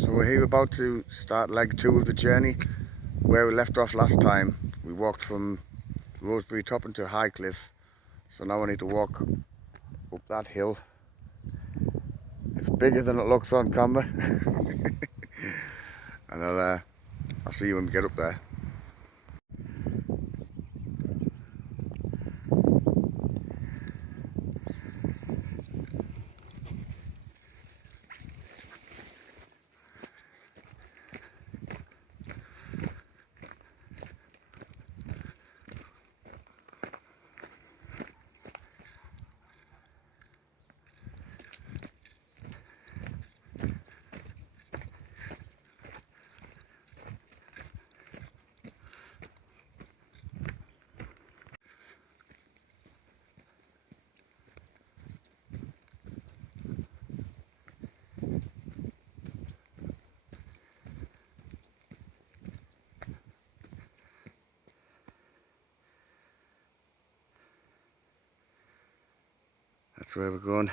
So we're here about to start leg 2 of the journey where we left off last time. We walked from Roseberry Top into Highcliffe, so now we need to walk up that hill. It's bigger than it looks on camera. And I'll see you when we get up there. That's where we're going.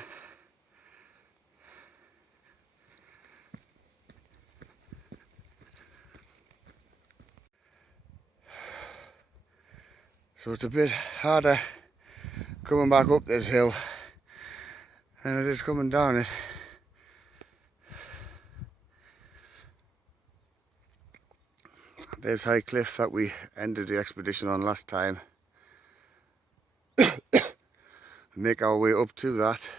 So it's a bit harder coming back up this hill than it is coming down it. There's Highcliffe that we ended the expedition on last time. Make our way up to that,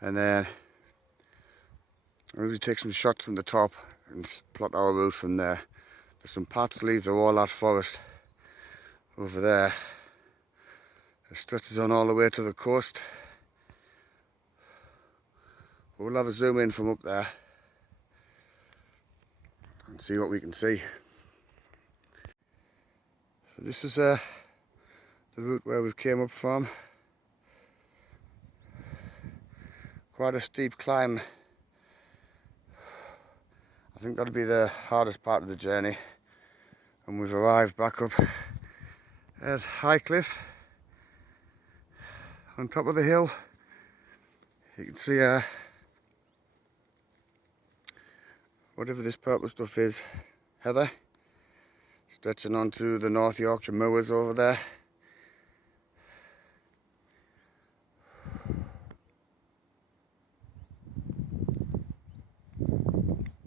and then maybe take some shots from the top and plot our route from there. There's some paths lead through all that forest over there. It stretches on all the way to the coast. We'll have a zoom in from up there and see what we can see. So this is the route where we came up from. Quite a steep climb. I think that'll be the hardest part of the journey. And we've arrived back up at Highcliffe on top of the hill. You can see whatever this purple stuff is, heather, stretching onto the North Yorkshire moors over there.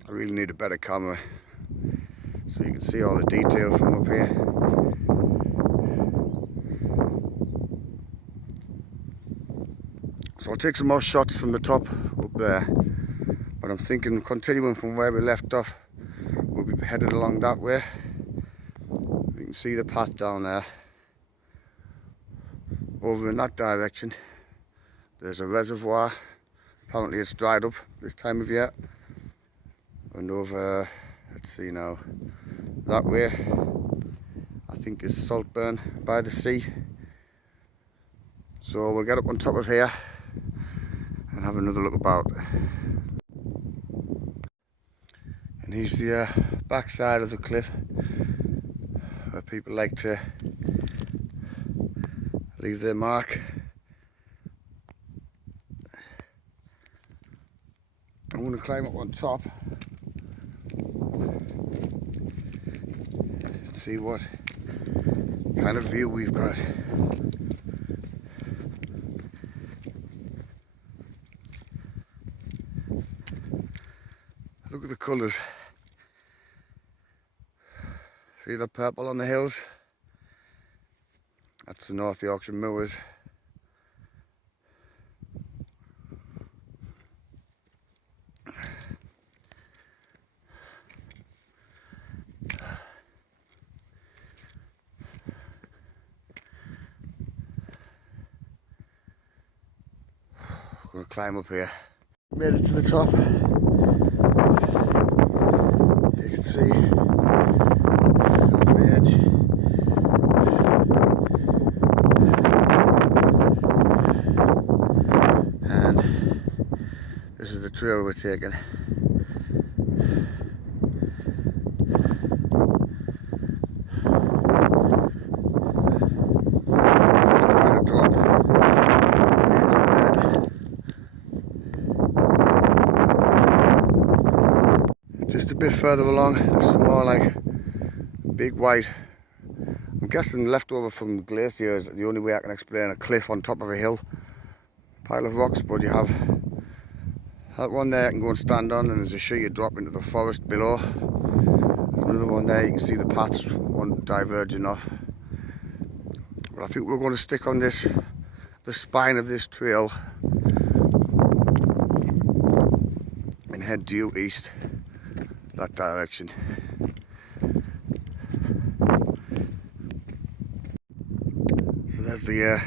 I really need a better camera so you can see all the detail from up here. So I'll take some more shots from the top up there, but I'm thinking continuing from where we left off, we'll be headed along that way. You can see the path down there. Over in that direction there's a reservoir. Apparently it's dried up this time of year. And over, let's see now, that way I think is Saltburn by the sea. So we'll get up on top of here and have another look about. And here's the back side of the cliff where people like to leave their mark. I'm going to climb up on top, see what kind of view we've got. Look at the colours. See the purple on the hills? That's the North Yorkshire moors. Gonna climb up here. Made it to the top. You can see over the edge. And this is the trail we're taking. Just a bit further along, there's some more like big white. I'm guessing leftover from the glaciers. The only way I can explain a cliff on top of a hill, pile of rocks. But you have that one there I can go and stand on, and there's a sheer drop into the forest below. There's another one there, you can see the paths, one diverging off. But I think we're going to stick on this, the spine of this trail, and head due east, that direction. So there's the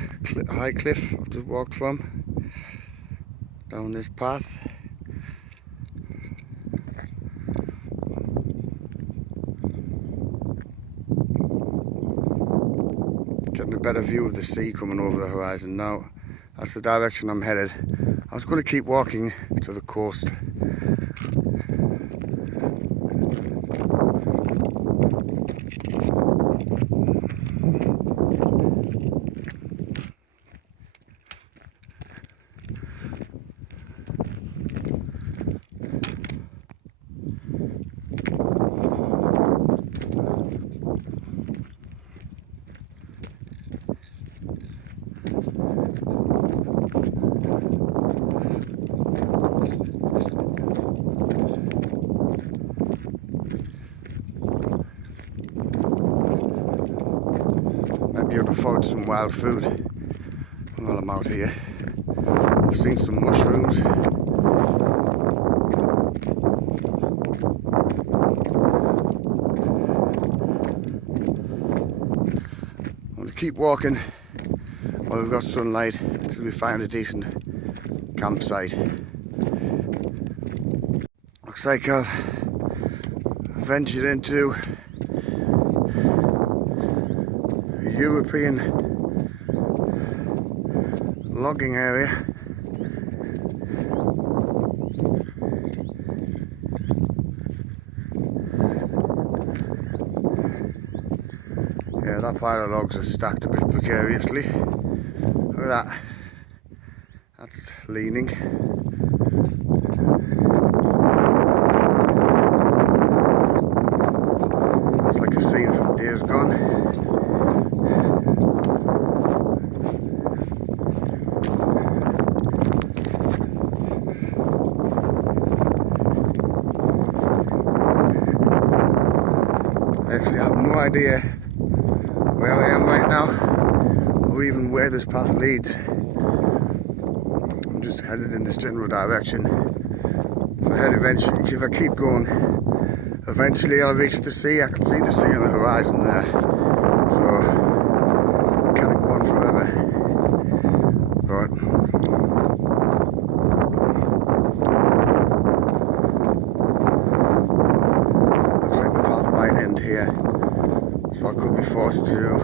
high cliff I've just walked from, down this path. Getting a better view of the sea coming over the horizon now. That's the direction I'm headed. I was going to keep walking to the coast. Maybe I'll forward some wild food while I'm out here. I've seen some mushrooms. I'm going to keep walking while we've got sunlight until we find a decent campsite. Looks like I've ventured into a European logging area. Yeah, that pile of logs are stacked a bit precariously. Look at that. That's leaning. It's like a scene from Days Gone. I actually have no idea where I am right now, or even where this path leads. I'm just headed in this general direction. If I keep going, eventually I'll reach the sea. I can see the sea on the horizon there. So I can't go on forever. But looks like the path might end here. So I could be forced to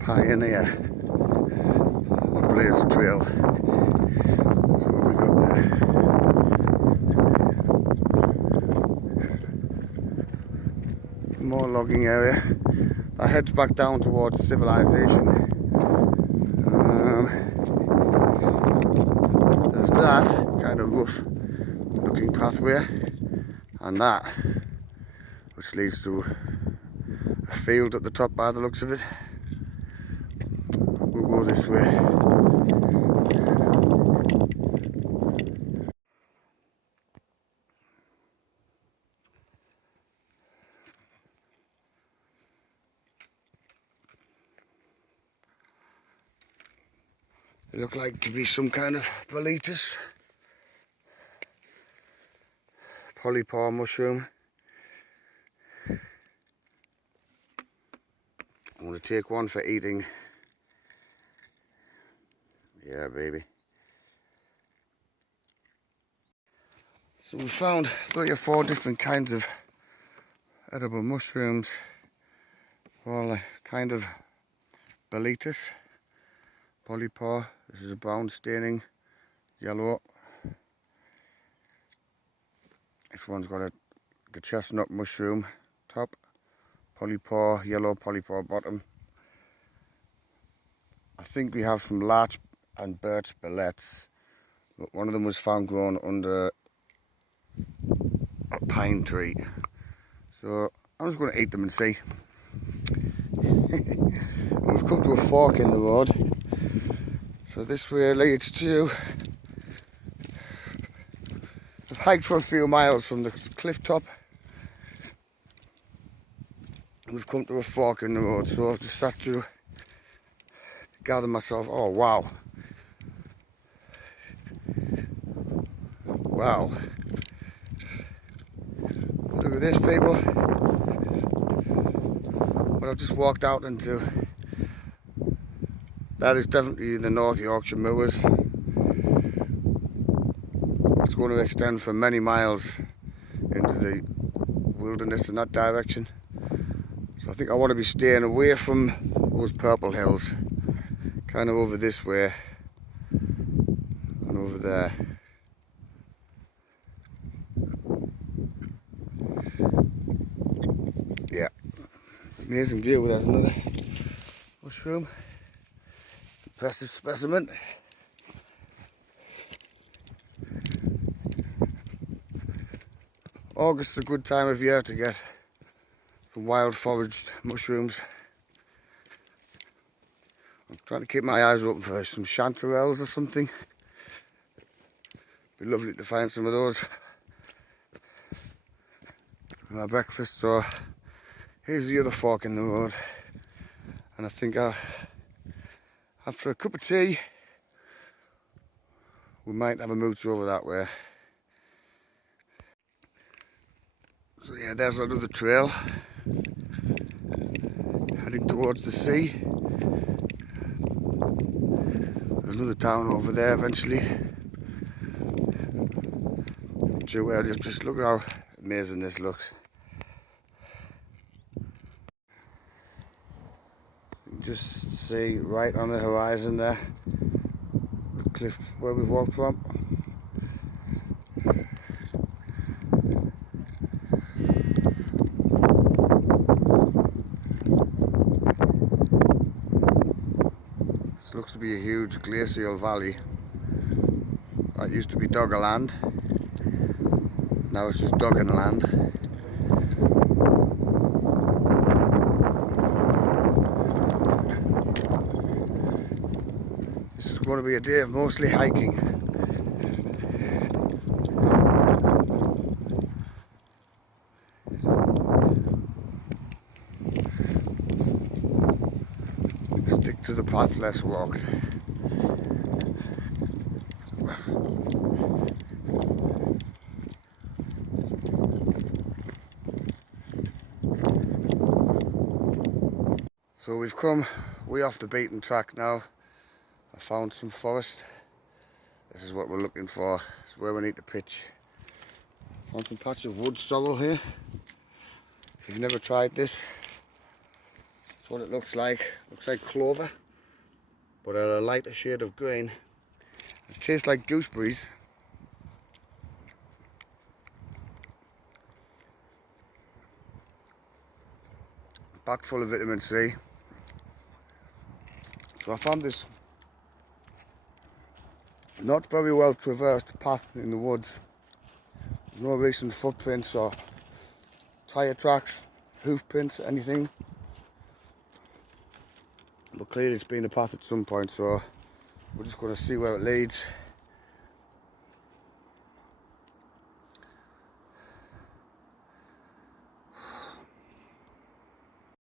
pioneer and blaze a trail. So what we got there? More logging area. That heads back down towards civilization. There's that kind of rough looking pathway, and that which leads to a field at the top by the looks of it. We'll go this way. They look like to be some kind of Boletus, polypore mushroom. I'm going to take one for eating. Yeah, baby. So we found 3 or 4 different kinds of edible mushrooms. All a kind of Boletus, polypore. This is a brown staining, yellow. This one's got a chestnut mushroom top, polypore, yellow polypore bottom. I think we have some larch and birch billets. One of them was found growing under a pine tree. So I'm just going to eat them and see. And we've come to a fork in the road. So this way leads to... I've hiked for a few miles from the cliff top. We've come to a fork in the road, so I've just had to gather myself. Oh wow. Wow. Look at this, people. What I've just walked out into. That is definitely the North Yorkshire Moors. It's going to extend for many miles into the wilderness in that direction. So I think I want to be staying away from those purple hills. Kind of over this way and over there. Yeah, amazing view. There's another mushroom. Impressive specimen. August is a good time of year to get some wild foraged mushrooms. I'm trying to keep my eyes open for some chanterelles or something. Be lovely to find some of those for my breakfast. So here's the other fork in the road, and I think after a cup of tea we might have a mooch over that way. So yeah, there's another trail heading towards the sea. There's another town over there eventually. Just look at how amazing this looks. Just see right on the horizon there, the cliff where we've walked from. This looks to be a huge glacial valley. That used to be Dogger Land. Now it's just Duggan Land. This is going to be a day of mostly hiking. Stick to the path less walked. So we've come way off the beaten track now. I found some forest. This is what we're looking for. It's where we need to pitch. Found some patch of wood sorrel here. If you've never tried this, that's what it looks like. Looks like clover, but a lighter shade of green. It tastes like gooseberries. Packed full of vitamin C. So I found this not very well traversed path in the woods. There's no recent footprints or tyre tracks, hoof prints, anything. But clearly it's been a path at some point, so we're just going to see where it leads.